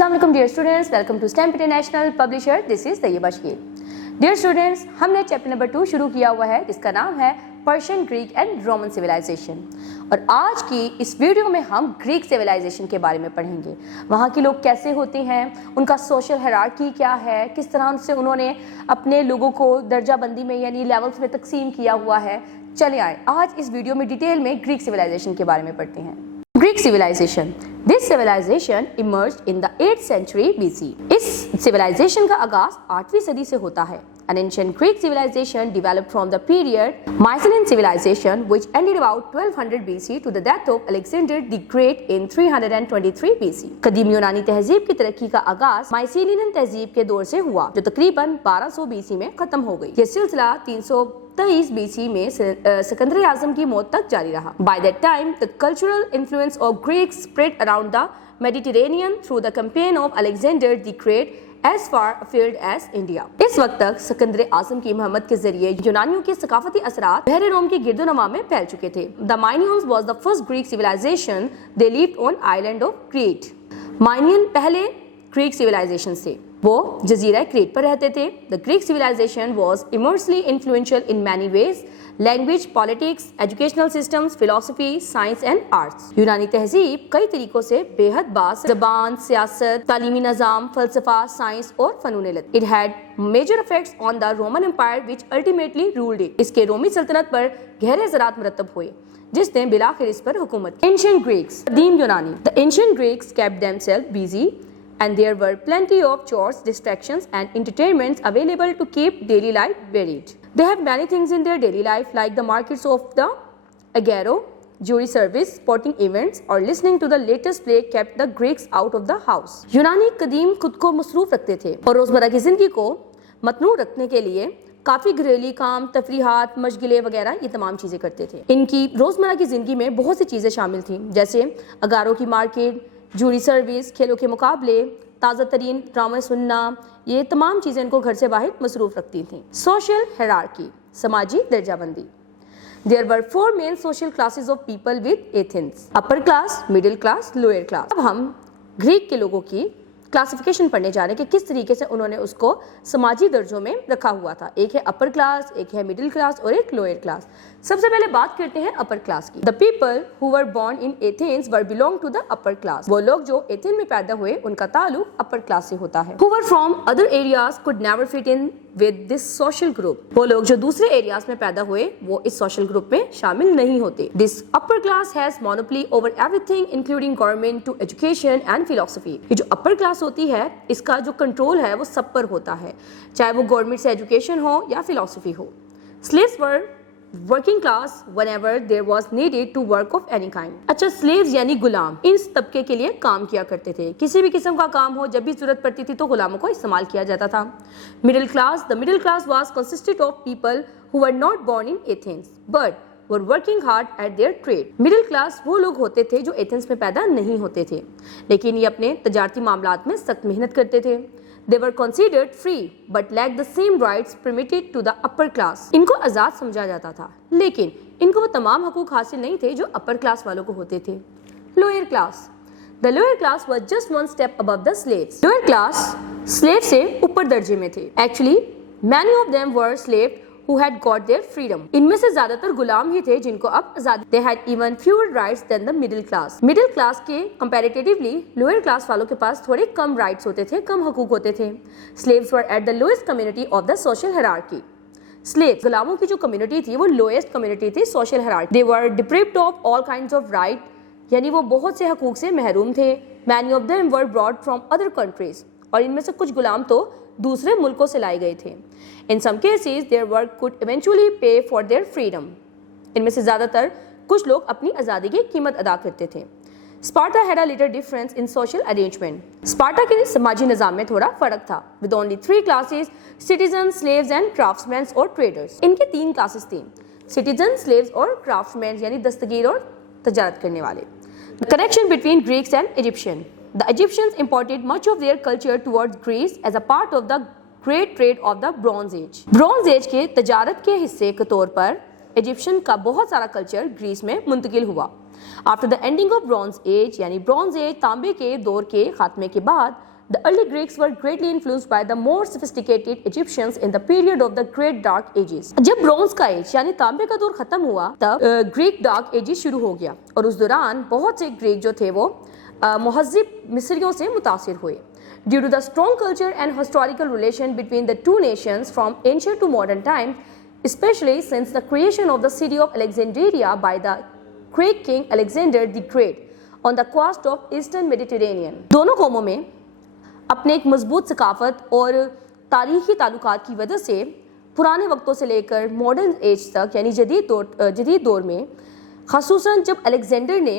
अस्सलाम वालेकुम dear students, welcome to stamp international publisher. This is Tayyaba Shakeel. Dear students, हमने chapter number 2 शुरू किया हुआ है जिसका नाम है Persian, Greek and Roman civilization. और आज की इस वीडियो में हम ग्रीक सिविलाइजेशन के बारे में पढ़ेंगे। वहाँ के लोग कैसे होते हैं, उनका सोशल हायरार्की क्या है, किस तरह से उन्होंने अपने लोगों को दर्जा बंदी में यानी लेवल्स में तकसीम किया हुआ है। चले आए आज इस वीडियो में डिटेल में ग्रीक सिविलाइजेशन के बारे में पढ़ते हैं। Greek civilization. This civilization emerged in the 8th century BC. इस civilization का आगाज 8वीं सदी से होता है. An ancient Greek civilization developed from the period Mycenaean civilization, which ended about 1200 BC to the death of Alexander the Great in 323 BC. कदीम यूनानी तहजीब की तरक्की का आगाज माइसीनियन तहजीब के दौर से हुआ, जो तकरीबन 1200 BC में खत्म हो गई। ये सिलसिला 323 BC में सिकंदर आजम की मौत तक जारी रहा। By that time, the cultural influence of Greeks spread around the Mediterranean through the campaign of Alexander the Great as far afield as India. इस वक्त तक सिकंदर आजम की मोहम्मद के जरिए यूनानियों के सकाफती असरात बहरे रोम के गिर्दोनमा में फैल चुके थे। The Mynians was the first Greek civilization. They lived on island of Crete. माइनियन पहले ग्रीक सिविलाइजेशन से, वो जजीरा क्रीट पर रहते थे। The Greek civilization was immensely influential in many ways. Language, politics, educational systems, philosophy, science and arts. यूनानी तहजीब कई तरीकों से बेहद बास ज़बान, सियासत, तालीमी निज़ाम, फ़लसफ़ा, साइंस और फ़नून लत। It had major effects on the Roman Empire which ultimately ruled it. इसके रोमी सल्तनत पर गहरे असरात मुरतब हुए जिसने बिलाखिर इस पर हुकूमत की। Ancient Greeks. कदीम यूनानी. The ancient Greeks kept themselves busy and there were plenty of chores, distractions and entertainments available to keep daily life varied. They have many things in their daily life like the markets of the agora, jury service, sporting events or listening to the latest play kept the Greeks out of the house. यूनानी कदीम खुद को मसरूफ रखते थे और रोज़मर्रा की ज़िंदगी को मतनू रखने के लिए काफ़ी घरेलू काम, तफरीहात, मशगले वगैरह ये तमाम चीज़ें करते थे। इनकी रोज़मर्रा की ज़िंदगी में बहुत सी चीज़ें शामिल थीं, जैसे अगारों की मार्केट, जूरी सर्विस, खेलों के मुकाबले, ताज़ा तरीन ड्रामे सुनना, ये तमाम चीज़ें इनको घर से बाहर मसरूफ़ रखती थीं। सोशल हायरार्की, समाजी दर्जाबंदी। There were 4 main social classes of people with Athens: upper class, middle class, lower class. अब हम ग्रीक के लोगों की क्लासिफिकेशन पढ़ने जा रहे हैं कि किस तरीके से उन्होंने उसको समाजी दर्जों में रखा हुआ था। एक है अपर क्लास, एक है मिडिल क्लास और एक लोअर क्लास। सबसे पहले बात करते हैं अपर क्लास की। The people who were born in Athens were belong to the upper class. वो लोग जो एथेंस में पैदा हुए उनका ताल्लुक अपर क्लास से होता है। Who were from other areas could never fit in with this social group. वो लोग जो दूसरे एरियाज में पैदा हुए वो इस सोशल ग्रुप में शामिल नहीं होते। This upper class has monopoly over everything including government to education and philosophy. ये जो अपर क्लास होती है इसका जो कंट्रोल है वो सब पर होता है, चाहे वो गवर्नमेंट से एजुकेशन हो या फिलोसफी हो। Slaves were working class whenever there was needed to work of any kind. अच्छा, स्लेव्स यानी गुलाम इस तबके के लिए काम किया करते थे। किसी भी किस्म का काम हो, जब भी जरूरत पड़ती थी तो गुलामों को इस्तेमाल किया जाता था। Middle class. The middle class was consisted of people who were not born in Athens but were working hard at their trade. Middle class वो लोग होते थे जो एथेंस में पैदा नहीं होते थे लेकिन ये अपने तजारती मामलात में सख्त मेहनत करते थे। They were considered free but lacked the same rights permitted to the upper class. इनको आज़ाद समझा जाता था लेकिन इनको वो तमाम हकूक हासिल नहीं थे जो अपर क्लास वालों को होते थे। Lower class. The lower class was just one step above the slaves. Lower class slave से ऊपर दर्जे में थे। Actually, many of them were slaves who had got their freedom. इनमें से ज्यादातर गुलाम ही थे जिनको अब आजादी। They had even fewer rights than the middle class. Middle class के comparatively lower class वालों के पास थोड़े कम rights होते थे, कम हकूक होते थे। Slaves were at the lowest community of the social hierarchy. Slaves गुलामों की जो community थी वो lowest community थी social hierarchy. They were deprived of all kinds of right, यानी वो बहुत से हकूक से महरूम थे। Many of them were brought from other countries. और इनमें से कुछ गुलाम तो दूसरे मुल्कों से लाए गए थे। In some cases, their work could eventually pay for their freedom. इनमें से ज़्यादातर कुछ लोग अपनी आज़ादी की कीमत अदा करते थे। Sparta had a little difference in social arrangement. Sparta के समाजी निज़ाम में थोड़ा फ़र्क था, with only 3 classes: citizens, slaves and craftsmen or traders. इनके 3 classes थी: citizens, slaves और craftsmen यानी दस्तगीर और तजारत करने वाले। The connection between Greeks and Egyptian. The Egyptians imported much of their culture towards Greece as a part of the great trade of the Bronze Age. Bronze Age के तजारत के हिस्से के तौर पर इजिप्शियन का बहुत सारा कल्चर ग्रीस में मुंतकिल हुआ। After the ending of Bronze Age यानी Bronze Age तांबे के दौर के खात्मे के बाद The early Greeks were greatly influenced by the more sophisticated Egyptians in the period of the Great Dark Ages. जब ब्रॉन्ज का एज यानी तांबे का दौर खत्म हुआ तब ग्रीक डार्क एजेस शुरू हो गया और उस दौरान बहुत से ग्रीक जो थे वो मुहज़्ज़िब मिस्रियों से मुतासिर हुए. Due to the strong culture and historical relation between the two nations from ancient to modern times, especially since the creation of the city of Alexandria by the Greek king Alexander the Great on the coast of Eastern Mediterranean. दोनों कौमों में अपने एक मजबूत सकाफत और तारीखी ताल्लुकात की वजह से पुराने वक्तों से लेकर मॉडर्न एज तक यानी जदीद दौर में ख़ासूसन जब अलेक्जेंडर ने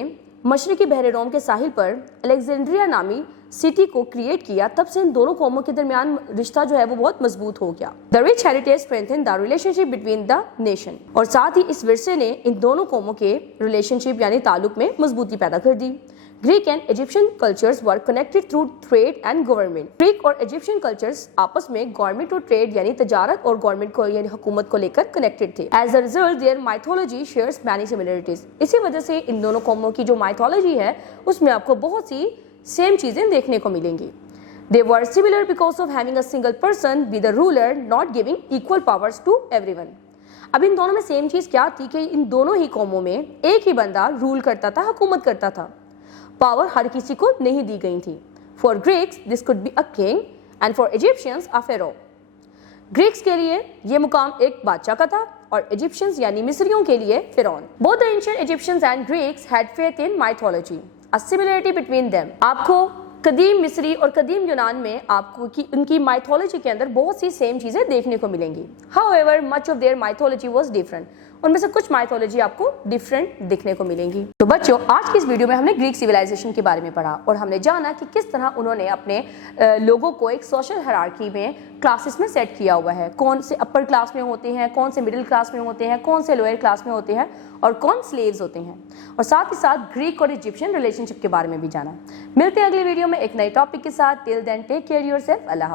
मशरक़ी बहर रोम के साहिल पर अलेक्जेंड्रिया नामी सिटी को क्रिएट किया, तब से इन दोनों कौमों के दरमियान रिश्ता जो है वो बहुत मजबूत हो गया. The rich heritage strengthen the relationship between the nation. और साथ ही इस विरसे ने इन दोनों कौमों के रिलेशनशिप यानी ताल्लुक में मजबूती पैदा कर दी. Greek and Egyptian cultures were connected through trade and government. Greek और Egyptian cultures आपस में गवर्नमेंट और ट्रेड यानी तजारत और गवर्नमेंट को यानी हुकूमत को लेकर कनेक्टेड थे. As a result, their mythology shares many similarities. इसी वजह से इन दोनों कौमों की जो माइथोलॉजी है उसमें आपको बहुत सी सेम चीजें देखने को मिलेंगी. They were similar because of having a single person be the ruler, not giving equal powers to everyone. अब इन दोनों में सेम चीज क्या थी कि इन दोनों ही कौमों में एक ही बंदा रूल करता था, हुकूमत करता था. पावर हर किसी को नहीं दी गई थी. For Greeks this could be a king and for Egyptians a pharaoh. Greeks के लिए ये मुकाम एक बादशाह का था और इजिप्शियंस यानी मिस्रियों के लिए फिरौन. Both the ancient Egyptians and Greeks had faith in mythology, a similarity between them. आपको कदीम मिस्री और कदीम यूनान में आपको उनकी माइथोलॉजी के अंदर बहुत सी सेम चीजें देखने को मिलेंगी. However much of their mythology was different. उनमें से कुछ माइथोलॉजी आपको डिफरेंट दिखने को मिलेंगी. तो बच्चों, आज की इस वीडियो में हमने ग्रीक सिविलाइजेशन के बारे में पढ़ा और हमने जाना कि किस तरह उन्होंने अपने लोगों को एक सोशल हायरार्की में क्लासेस में सेट किया हुआ है. कौन से अपर क्लास में होते हैं, कौन से मिडिल क्लास में होते हैं, कौन से लोअर क्लास में होते हैं और कौन स्लेव्स होते हैं. और साथ ही साथ ग्रीक और इजिप्शियन रिलेशनशिप के बारे में भी जाना. मिलते हैं अगले वीडियो में एक नए टॉपिक के साथ. Till then take care yourself. अल्लाह.